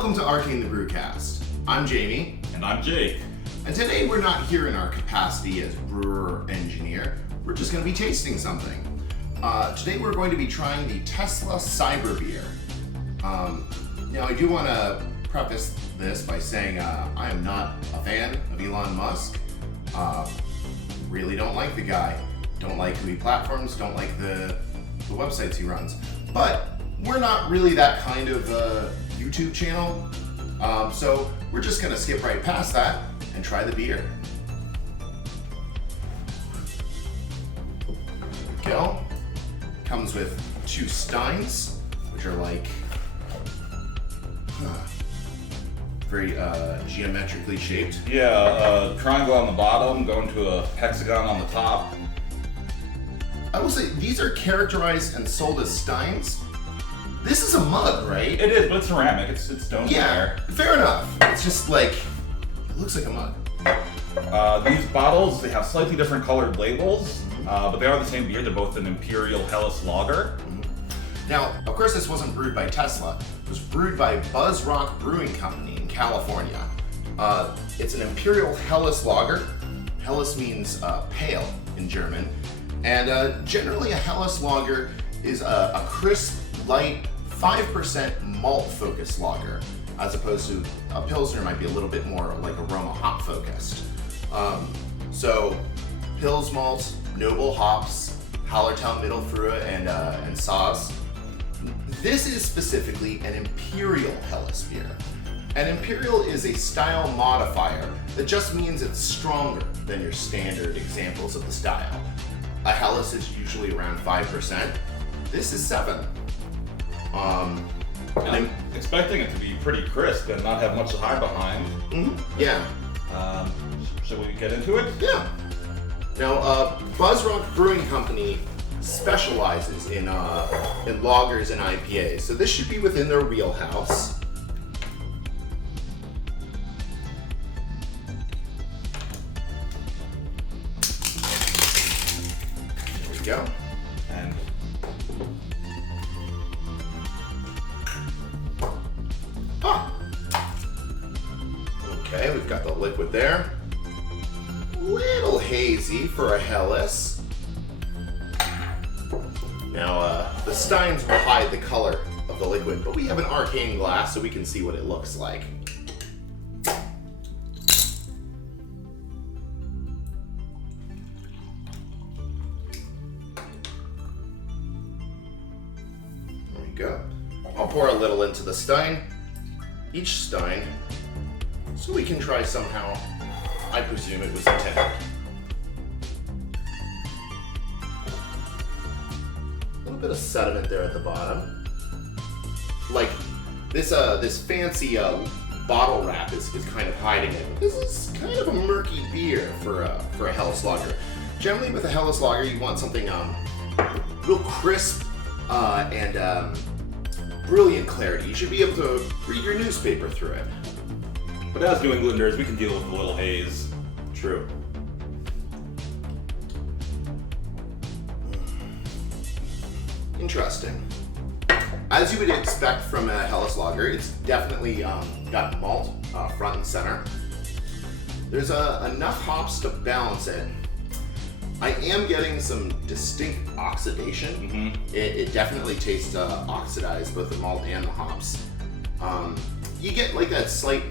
Welcome to Arcane the Brewcast. I'm Jamie. And I'm Jake. And today we're not here in our capacity as brewer or engineer. We're just going to be tasting something. Today we're going to be trying the Tesla Cyber Beer. Now I do want to preface this by saying I am not a fan of Elon Musk. Really don't like the guy. Don't like who he platforms, don't like the websites he runs. But we're not really that kind of YouTube channel. So we're just gonna skip right past that and try the beer. There we go. Comes with 2 steins, which are like very geometrically shaped. Yeah, a triangle on the bottom, going to a hexagon on the top. I will say, these are characterized and sold as steins. This is a mug, right? It is, but it's ceramic. It's stone. Yeah, fair enough. It's just like, it looks like a mug. These bottles, they have slightly different colored labels, but they are the same beer. They're both an Imperial Helles Lager. Now, of course, this wasn't brewed by Tesla. It was brewed by Buzz Rock Brewing Company in California. It's an Imperial Helles Lager. Helles means pale in German. And generally a Helles Lager is a crisp, light, 5% malt-focused lager, as opposed to a Pilsner might be a little bit more like aroma hop-focused. So, Pils malt, noble hops, Hallertau Mittelfrühe, and Saaz. This is specifically an Imperial Helles beer. An Imperial is a style modifier that just means it's stronger than your standard examples of the style. A Helles is usually around 5%. This is 7%. I'm expecting it to be pretty crisp and not have much to hide behind. Mm-hmm. Yeah. Shall we get into it? Yeah. Now, Buzz Rock Brewing Company specializes in lagers and IPAs, so this should be within their wheelhouse. There we go. And okay, we've got the liquid there. Little hazy for a Helles. Now, the steins will hide the color of the liquid, but we have an Arcane glass so we can see what it looks like. There we go. I'll pour a little into the stein, each stein, so we can try somehow. I presume it was intended. A little bit of sediment there at the bottom. Like this fancy bottle wrap is kind of hiding it. But this is kind of a murky beer for a Helles Lager. Generally, with a Helles Lager, you want something real crisp and brilliant clarity. You should be able to read your newspaper through it. but as New Englanders, we can deal with a little haze. True. Interesting. As you would expect from a Helles Lager, it's definitely got malt front and center. There's enough hops to balance it. I am getting some distinct oxidation. Mm-hmm. It definitely tastes oxidized, both the malt and the hops. You get like that slight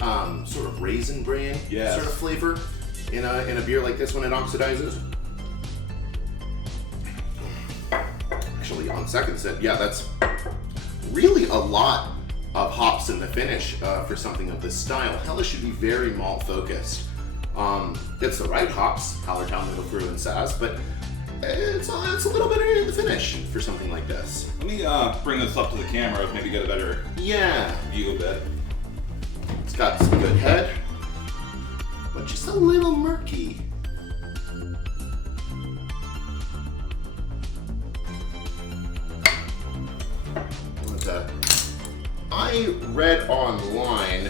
sort of raisin bran sort of flavor in a beer like this when it oxidizes. Actually, on second sip, yeah, that's really a lot of hops in the finish for something of this style. Helles should be very malt focused. It's the right hops, Hallertau Mittelfrühe and Saaz, but it's a little bit in the finish for something like this. Let me bring this up to the camera, maybe get a better view of it. It's got some good head, but just a little murky. I read online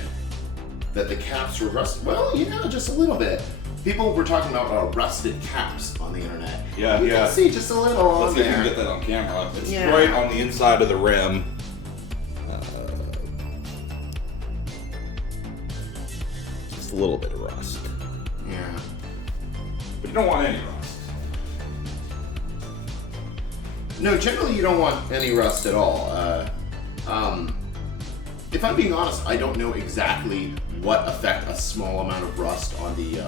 that the caps were rusted. Well, yeah, just a little bit. People were talking about rusted caps on the internet. Yeah, you can see just a little on Let's see if we there. can get that on camera. It's right on the inside of the rim. little bit of rust. Yeah. But you don't want any rust. No, generally you don't want any rust at all. If I'm being honest, I don't know exactly what effect a small amount of rust on the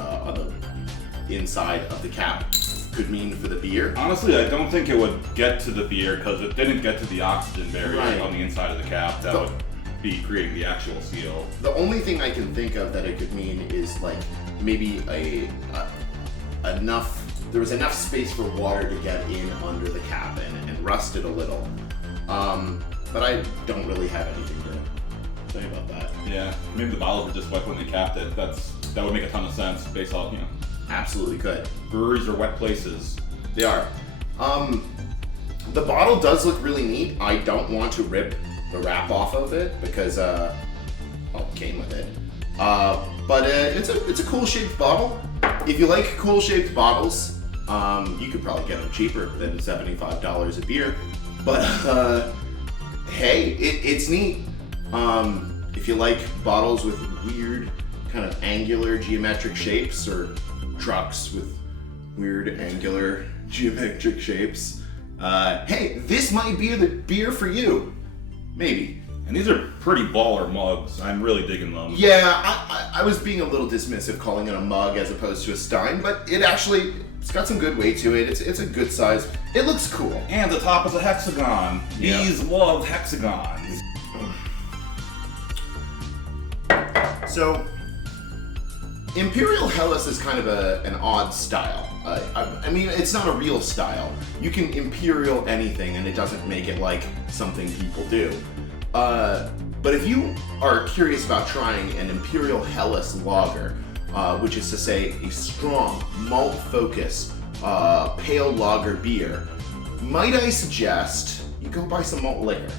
inside of the cap could mean for the beer. Honestly, I don't think it would get to the beer because it didn't get to the oxygen barrier Right. on the inside of the cap. That would be creating the actual seal. The only thing I can think of that it could mean is like maybe there was enough space for water to get in under the cap and rust it a little. But I don't really have anything to say about that. Yeah, maybe the bottles were just wet when they capped it. That would make a ton of sense based off, Absolutely could. breweries are wet places. They are. The bottle does look really neat. I don't want to rip the wrap off of it because it came with it. But it's a cool shaped bottle. If you like cool shaped bottles, you could probably get them cheaper than $75 a beer. But hey, it's neat. If you like bottles with weird kind of angular geometric shapes or trucks with weird angular geometric shapes, hey, this might be the beer for you. Maybe. And these are pretty baller mugs. I'm really digging them. Yeah, I was being a little dismissive calling it a mug as opposed to a stein, but it's got some good weight to it. It's a good size. It looks cool. And the top is a hexagon. Yeah. These love hexagons. So, Imperial Helles is kind of an odd style. I mean, it's not a real style. You can Imperial anything and it doesn't make it like something people do. But if you are curious about trying an Imperial Helles lager, which is to say a strong, malt-focused, pale lager beer, might I suggest you go buy some malt liquor.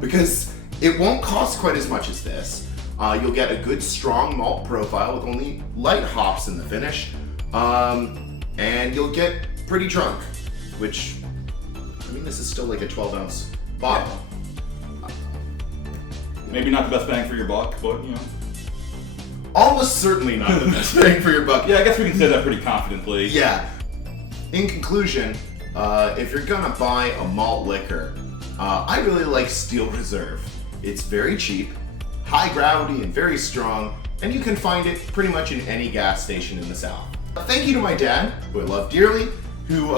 Because it won't cost quite as much as this. You'll get a good strong malt profile with only light hops in the finish. And you'll get pretty drunk, which, I mean, this is still like a 12-ounce bottle. Maybe not the best bang for your buck, but Almost certainly not the best bang for your buck. Yeah, I guess we can say that pretty confidently. Yeah. In conclusion, if you're gonna buy a malt liquor, I really like Steel Reserve. It's very cheap, high gravity, and very strong, and you can find it pretty much in any gas station in the South. Thank you to my dad, who I love dearly, who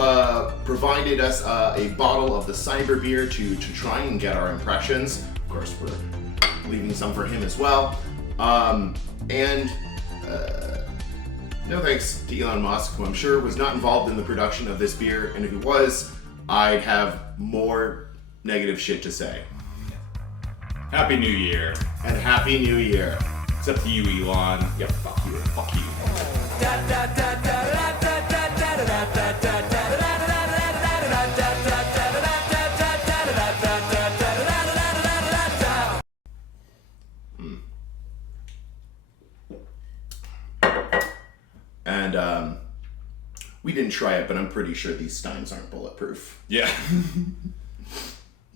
provided us a bottle of the Cyber beer to try and get our impressions. Of course, we're leaving some for him as well. No thanks to Elon Musk, who I'm sure was not involved in the production of this beer, and if he was, I'd have more negative shit to say. Happy New Year. And Happy New Year. Except to you, Elon. Yeah, fuck you. Fuck you. And we didn't try it, but I'm pretty sure these steins aren't bulletproof. Yeah.